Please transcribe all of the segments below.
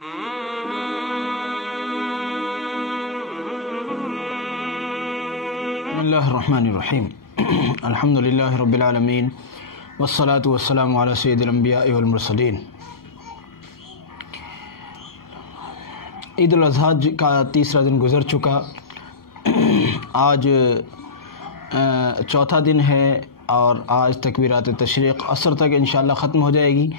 بسم اللہ الرحمن الرحیم الحمدللہ رب العالمین والصلاة والسلام علی سید الانبیاء والمرسلین۔ عید الاضحیٰ کا تیسرا دن گزر چکا، آج چوتھا دن ہے اور آج تکبیرات تشریق عصر تک انشاءاللہ ختم ہو جائے گی۔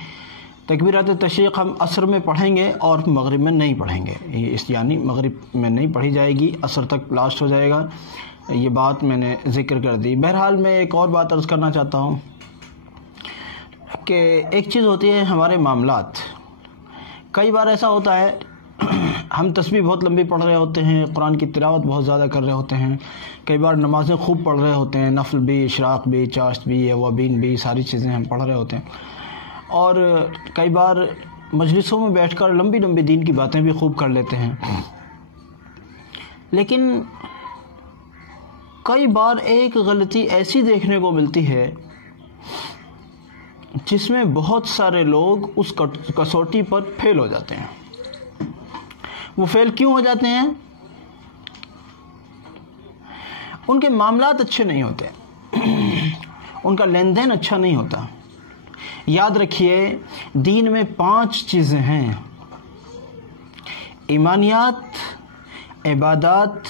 تکبیرات تشریق ہم عصر میں پڑھیں گے اور مغرب میں نہیں پڑھیں گے، یعنی مغرب میں نہیں پڑھی جائے گی، عصر تک لاسٹ ہو جائے گا۔ یہ بات میں نے ذکر کر دی۔ بہرحال میں ایک اور بات عرض کرنا چاہتا ہوں کہ ایک چیز ہوتی ہے ہمارے معاملات۔ کئی بار ایسا ہوتا ہے ہم تسبیح بہت لمبی پڑھ رہے ہوتے ہیں، قرآن کی تلاوت بہت زیادہ کر رہے ہوتے ہیں، کئی بار نمازیں خوب پڑھ رہے ہوتے ہیں، نفل بھی، اشراق بھی، چاشت بھی، اوابین بھی، ساری چیزیں ہم پڑھ رہے ہوتے ہیں، اور کئی بار مجلسوں میں بیٹھ کر لمبی لمبی دین کی باتیں بھی خوب کر لیتے ہیں، لیکن کئی بار ایک غلطی ایسی دیکھنے کو ملتی ہے جس میں بہت سارے لوگ اس کسوٹی پر فیل ہو جاتے ہیں۔ وہ فیل کیوں ہو جاتے ہیں؟ ان کے معاملات اچھے نہیں ہوتے، ان کا لین دین اچھا نہیں ہوتا۔ یاد رکھیے دین میں 5 چیزیں ہیں: ایمانیات، عبادات،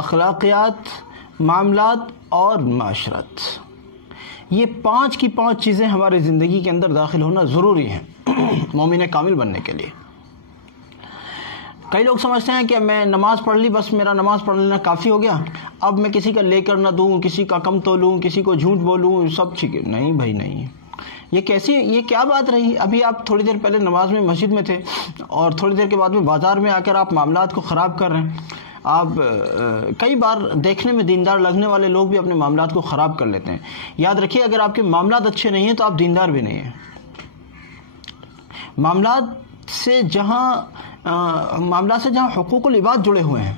اخلاقیات، معاملات اور معاشرت۔ یہ 5 کی 5 چیزیں ہماری زندگی کے اندر داخل ہونا ضروری ہیں مومن کامل بننے کے لیے۔ کئی لوگ سمجھتے ہیں کہ میں نماز پڑھ لی، بس میرا نماز پڑھ لینا کافی ہو گیا، اب میں کسی کا لے کر نہ دوں، کسی کا کم تولوں، کسی کو جھوٹ بولوں، سب ٹھیک ہے۔ نہیں بھائی نہیں، یہ کیا بات رہی؟ ابھی آپ تھوڑی دیر پہلے نماز میں مسجد میں تھے اور تھوڑی دیر کے بعد میں بازار میں آ کر آپ معاملات کو خراب کر رہے ہیں۔ آپ کئی بار دیکھنے میں دیندار لگنے والے لوگ بھی اپنے معاملات کو خراب کر لیتے ہیں۔ یاد رکھیے اگر آپ کے معاملات اچھے نہیں ہیں تو آپ دیندار بھی نہیں ہیں۔ معاملات سے جہاں حقوق العباد جڑے ہوئے ہیں،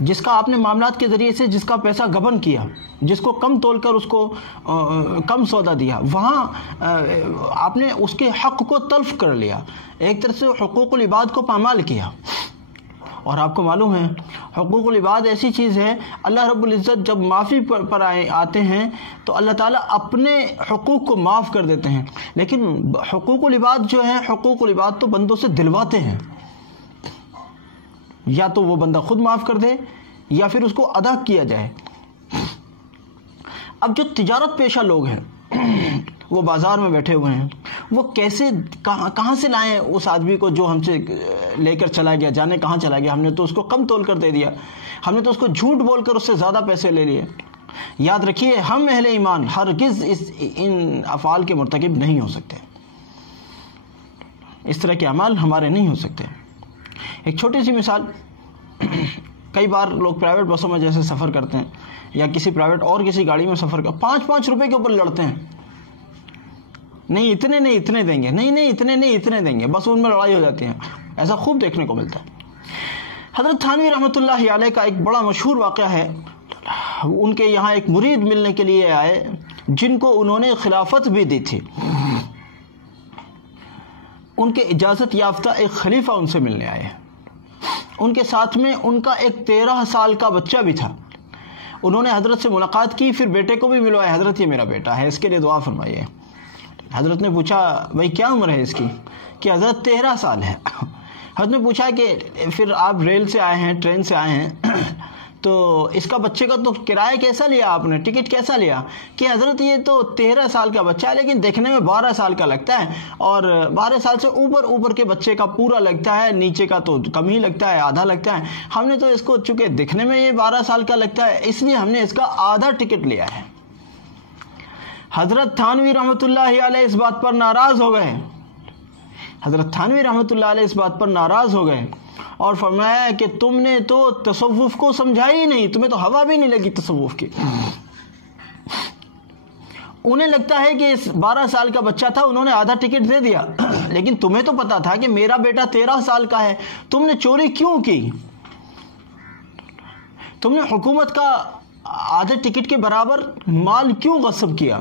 جس کا آپ نے معاملات کے ذریعے سے جس کا پیسہ گبن کیا، جس کو کم تول کر اس کو کم سودا دیا، وہاں آپ نے اس کے حق کو تلف کر لیا، ایک طرح سے حقوق العباد کو پامال کیا۔ اور آپ کو معلوم ہے حقوق العباد ایسی چیز ہے، اللہ رب العزت جب معافی پر آتے ہیں تو اللہ تعالیٰ اپنے حقوق کو معاف کر دیتے ہیں، لیکن حقوق العباد جو ہیں، حقوق العباد تو بندوں سے دلواتے ہیں، یا تو وہ بندہ خود معاف کر دے یا پھر اس کو ادا کیا جائے۔ اب جو تجارت پیشہ لوگ ہیں وہ بازار میں بیٹھے ہوئے ہیں، وہ کہاں سے لائیں اس آدمی کو جو ہم سے لے کر چلا گیا، جانے کہاں چلا گیا، ہم نے تو اس کو کم تول کر دے دیا، ہم نے تو اس کو جھوٹ بول کر اس سے زیادہ پیسے لے لیے۔ یاد رکھیے ہم اہل ایمان ہرگز ان افعال کے مرتکب نہیں ہو سکتے، اس طرح کے اعمال ہمارے نہیں ہو سکتے۔ ایک چھوٹی سی مثال، کئی بار لوگ پرائیویٹ بسوں میں جیسے سفر کرتے ہیں یا کسی پرائیویٹ اور کسی گاڑی میں سفر کر 5-5 روپے کے اوپر لڑتے ہیں، نہیں اتنے نہیں اتنے دیں گے، نہیں اتنے نہیں اتنے دیں گے، بس ان میں لڑائی ہو جاتی ہے۔ ایسا خوب دیکھنے کو ملتا ہے۔ حضرت تھانوی رحمۃ اللہ علیہ کا ایک بڑا مشہور واقعہ ہے، ان کے یہاں ایک مرید ملنے کے لیے آئے جن کو انہوں نے خلافت بھی دی تھی، ان کے اجازت یافتہ ایک خلیفہ ان سے ملنے آئے، ان کے ساتھ میں ان کا ایک 13 سال کا بچہ بھی تھا۔ انہوں نے حضرت سے ملاقات کی، پھر بیٹے کو بھی ملوایا، حضرت یہ میرا بیٹا ہے، اس کے لیے دعا فرمائیے۔ حضرت نے پوچھا بھائی کیا عمر ہے اس کی؟ کہ حضرت 13 سال ہے۔ حضرت نے پوچھا کہ پھر آپ ریل سے آئے ہیں، ٹرین سے آئے ہیں، تو اس کا بچے کا تو کرایہ کیسا لیا آپ نے، ٹکٹ کیسا لیا؟ کہ حضرت یہ تو 13 سال کا بچہ ہے لیکن دیکھنے میں 12 سال کا لگتا ہے، اور 12 سال سے اوپر کے بچے کا پورا لگتا ہے، نیچے کا تو کم ہی لگتا ہے، آدھا لگتا ہے۔ ہم نے تو اس کو چونکہ دکھنے میں یہ 12 سال کا لگتا ہے اس لیے ہم نے اس کا آدھا ٹکٹ لیا ہے۔ حضرت تھانوی رحمۃ اللہ علیہ اس بات پر ناراض ہو گئے، حضرت تھانوی رحمۃ اللہ علیہ اس بات پر ناراض ہو گئے اور فرمایا کہ تم نے تو تصوف کو سمجھا ہی نہیں، تمہیں تو ہوا بھی نہیں لگی تصوف کی۔ انہیں لگتا ہے کہ اس 12 سال کا بچہ تھا، انہوں نے آدھا ٹکٹ دے دیا، لیکن تمہیں تو پتا تھا کہ میرا بیٹا 13 سال کا ہے، تم نے چوری کیوں کی؟ تم نے حکومت کا آدھے ٹکٹ کے برابر مال کیوں غصب کیا؟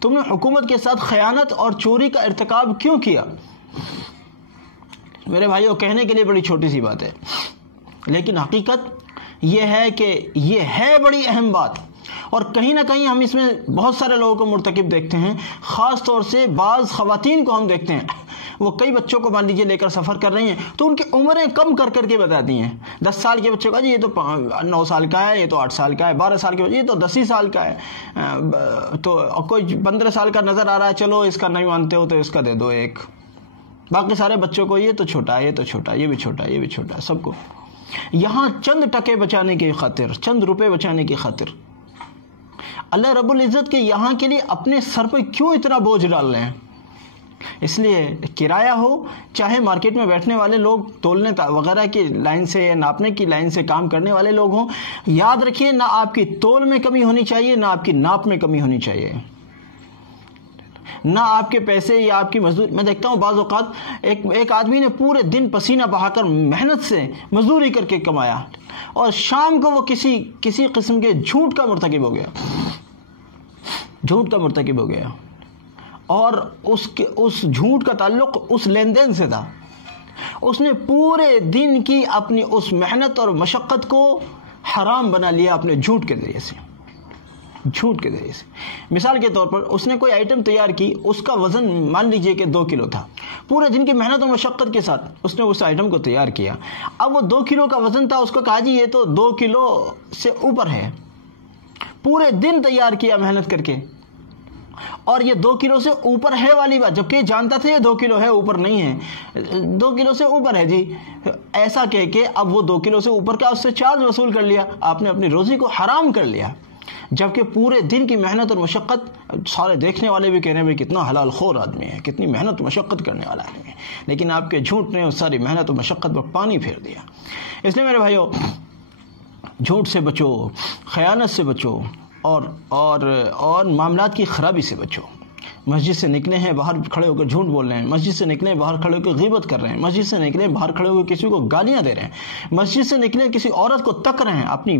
تم نے حکومت کے ساتھ خیانت اور چوری کا ارتکاب کیوں کیا؟ میرے بھائیوں کہنے کے لیے بڑی چھوٹی سی بات ہے، لیکن حقیقت یہ ہے کہ یہ ہے بڑی اہم بات، اور کہیں نہ کہیں ہم اس میں بہت سارے لوگوں کو مرتکب دیکھتے ہیں، خاص طور سے بعض خواتین کو ہم دیکھتے ہیں، وہ کئی بچوں کو مان لیجیے لے کر سفر کر رہی ہیں تو ان کی عمریں کم کر کر کے بتاتی ہیں. 10 سال کے بچوں کا جی یہ تو 9 سال کا ہے، یہ تو 8 سال کا ہے، 12 سال کے بچے یہ تو 10 ہی سال کا ہے، تو کوئی 15 سال کا نظر آ رہا ہے، چلو اس کا نہیں مانتے ہو تو اس کا دے دو ایک. باقی سارے بچوں کو یہ تو چھوٹا ہے، یہ تو چھوٹا ہے، یہ بھی چھوٹا ہے، یہ بھی چھوٹا ہے، سب کو. یہاں چند ٹکے بچانے کی خاطر، چند روپے بچانے کی خاطر اللہ رب العزت کے یہاں کے لیے اپنے سر پہ کیوں اتنا بوجھ ڈال رہے ہیں؟ اس لیے کرایہ ہو، چاہے مارکیٹ میں بیٹھنے والے لوگ تولنے وغیرہ کی لائن سے یا ناپنے کی لائن سے کام کرنے والے لوگ ہوں، یاد رکھیے نہ آپ کی تول میں کمی ہونی چاہیے، نہ آپ کی ناپ میں کمی ہونی چاہیے، نہ آپ کے پیسے یا آپ کی مزدوری. میں دیکھتا ہوں بعض اوقات ایک آدمی نے پورے دن پسینہ بہا کر محنت سے مزدوری کر کے کمایا، اور شام کو وہ کسی قسم کے جھوٹ کا مرتکب ہو گیا، جھوٹ کا مرتکب ہو گیا، اور اس جھوٹ کا تعلق اس لین دین سے تھا. اس نے پورے دن کی اپنی اس محنت اور مشقت کو حرام بنا لیا اپنے جھوٹ کے ذریعے سے. جھوٹ کے ذریعے سے مثال کے طور پر اس نے کوئی آئٹم تیار کی، اس کا وزن مان لیجئے کہ 2 کلو تھا. پورے دن کی محنت و مشقت کے ساتھ اس نے اس آئٹم کو تیار کیا. اب وہ 2 کلو کا وزن تھا، اس کو کہا جی یہ تو 2 کلو سے اوپر ہے. پورے دن تیار کیا محنت کر کے، اور یہ 2 کلو سے اوپر ہے والی بات، جبکہ جانتا تھا یہ 2 کلو ہے، اوپر نہیں ہے، 2 کلو سے اوپر ہے جی، ایسا کہہ کے اب وہ 2 کلو سے اوپر کا اس سے چارج وصول کر لیا. آپ نے اپنی روزی کو حرام کر لیا، جبکہ پورے دن کی محنت اور مشقت، سارے دیکھنے والے بھی کہنے میں کتنا حلال خور آدمی ہے، کتنی محنت و مشقت کرنے والا آدمی ہے، لیکن آپ کے جھوٹ نے اس ساری محنت و مشقت پر پانی پھیر دیا. اس لیے میرے بھائیو جھوٹ سے بچو، خیانت سے بچو، اور معاملات کی خرابی سے بچو. مسجد سے نکلے ہیں باہر کھڑے ہو کر جھوٹ بول رہے ہیں، مسجد سے نکلے باہر کھڑے ہو کر غیبت کر رہے ہیں، مسجد سے نکلے باہر کھڑے ہو کر کسی کو گالیاں دے رہے ہیں، مسجد سے نکلے کسی عورت کو تک رہے ہیں، اپنی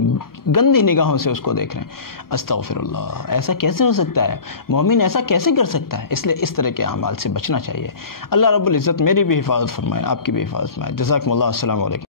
گندی نگاہوں سے اس کو دیکھ رہے ہیں. استغفر اللہ، ایسا کیسے ہو سکتا ہے؟ مومن ایسا کیسے کر سکتا ہے؟ اس لیے اس طرح کے اعمال سے بچنا چاہیے. اللہ رب العزت میری بھی حفاظت فرمائے، آپ کی بھی حفاظت فرمائے. جزاکم اللہ. السلام علیکم.